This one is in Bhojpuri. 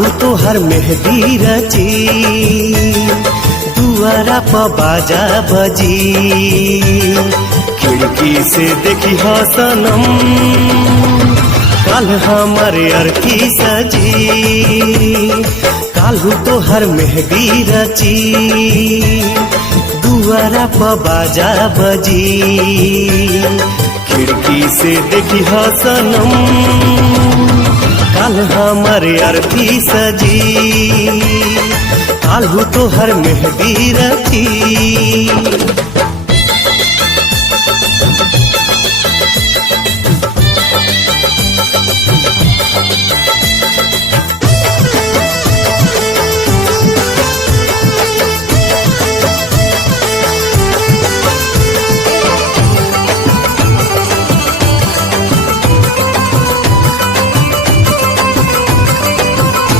काल्हू तोहर मेहदी रची दुआरा प बाजा बजी खिड़की से देखी हो सनम काल हमारे अर्थी सजी काल्हू तोहर मेहदी रची दुआरा प बाजा बजी खिड़की से देखी हो सनम काल हमारे अर्थी सजी काल्हू तोहर मेहदी रची।